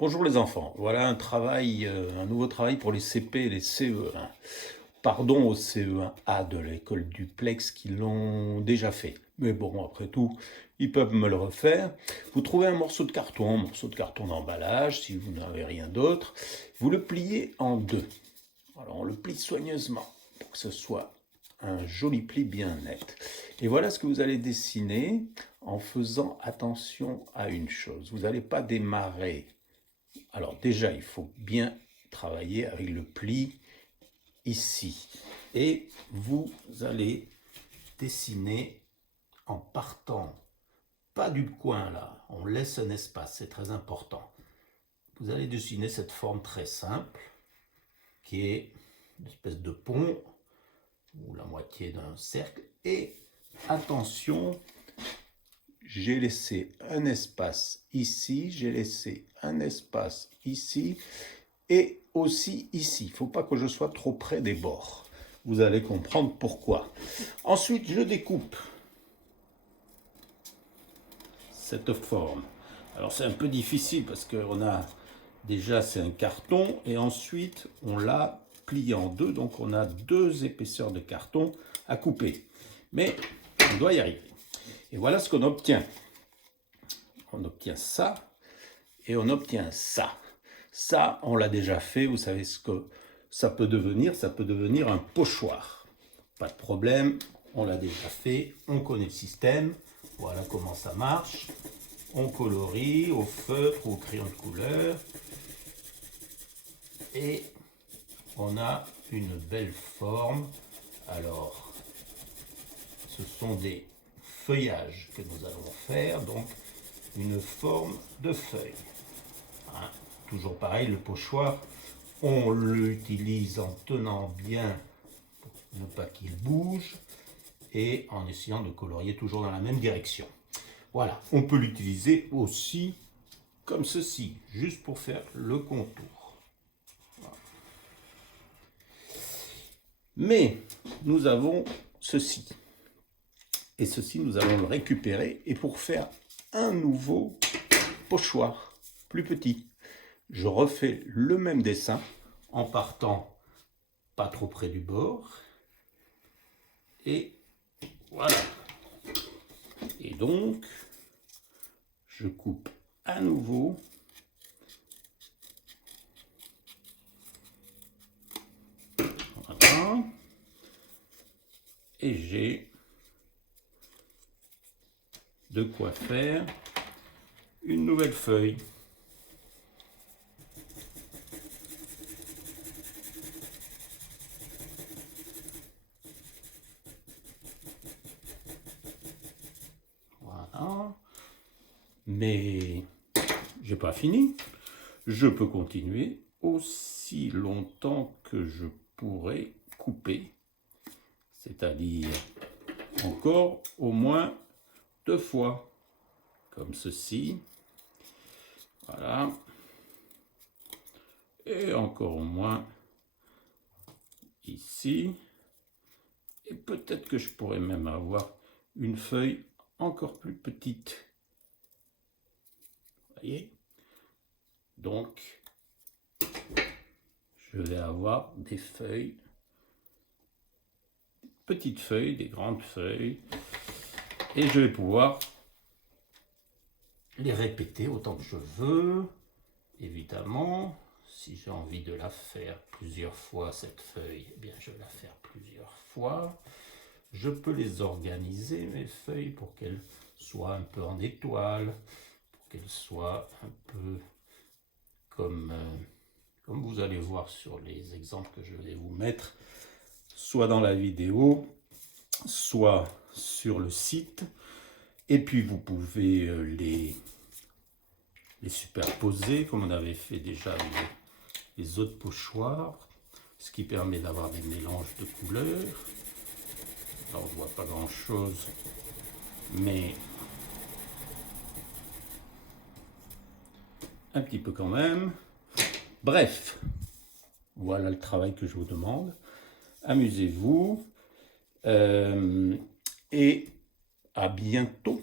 Bonjour les enfants, voilà un nouveau travail pour les CP et les CE1. Pardon aux CE1A de l'école Duplex qui l'ont déjà fait. Mais bon, après tout, ils peuvent me le refaire. Vous trouvez un morceau de carton d'emballage, si vous n'avez rien d'autre. Vous le pliez en deux. Alors on le plie soigneusement pour que ce soit un joli pli bien net. Et voilà ce que vous allez dessiner en faisant attention à une chose. Vous n'allez pas démarrer. Alors déjà, il faut bien travailler avec le pli ici. Et vous allez dessiner en partant, pas du coin là, on laisse un espace, c'est très important. Vous allez dessiner cette forme très simple, qui est une espèce de pont, ou la moitié d'un cercle. Et attention, j'ai laissé un espace ici, j'ai laissé un espace ici, et aussi ici. Il ne faut pas que je sois trop près des bords. Vous allez comprendre pourquoi. Ensuite, je découpe cette forme. Alors c'est un peu difficile parce qu'on a déjà c'est un carton et ensuite on l'a plié en deux, donc on a deux épaisseurs de carton à couper. Mais on doit y arriver. Et voilà ce qu'on obtient. On obtient ça et on obtient ça. Ça, on l'a déjà fait, vous savez ce que ça peut devenir un pochoir. Pas de problème, on l'a déjà fait, on connaît le système, voilà comment ça marche. On colorie au feutre ou au crayon de couleur et on a une belle forme. Alors, ce sont des feuillages que nous allons faire, donc une forme de feuille. Hein, toujours pareil, le pochoir, on l'utilise en tenant bien pour ne pas qu'il bouge et en essayant de colorier toujours dans la même direction. Voilà, on peut l'utiliser aussi comme ceci, juste pour faire le contour. Voilà. Mais nous avons ceci. Et ceci, nous allons le récupérer et pour faire un nouveau pochoir plus petit. Je refais le même dessin en partant pas trop près du bord. Et voilà. Et donc, je coupe à nouveau. Voilà. Et j'ai de quoi faire une nouvelle feuille. Voilà. Mais j'ai pas fini. Je peux continuer aussi longtemps que je pourrai couper, c'est-à-dire encore au moins 2 fois, comme ceci. Voilà. Et encore au moins ici. Et peut-être que je pourrais même avoir une feuille encore plus petite. Vous voyez? Donc, je vais avoir des feuilles, petites feuilles, des grandes feuilles, et je vais pouvoir les répéter autant que je veux. Évidemment, si j'ai envie de la faire plusieurs fois, cette feuille, eh bien je vais la faire plusieurs fois. Je peux les organiser, mes feuilles, pour qu'elles soient un peu en étoile, pour qu'elles soient un peu comme vous allez voir sur les exemples que je vais vous mettre, soit dans la vidéo, soit sur le site. Et puis vous pouvez les superposer, comme on avait fait déjà avec les autres pochoirs, ce qui permet d'avoir des mélanges de couleurs. Là, on ne voit pas grand-chose, mais un petit peu quand même. Bref, voilà le travail que je vous demande. Amusez-vous et à bientôt.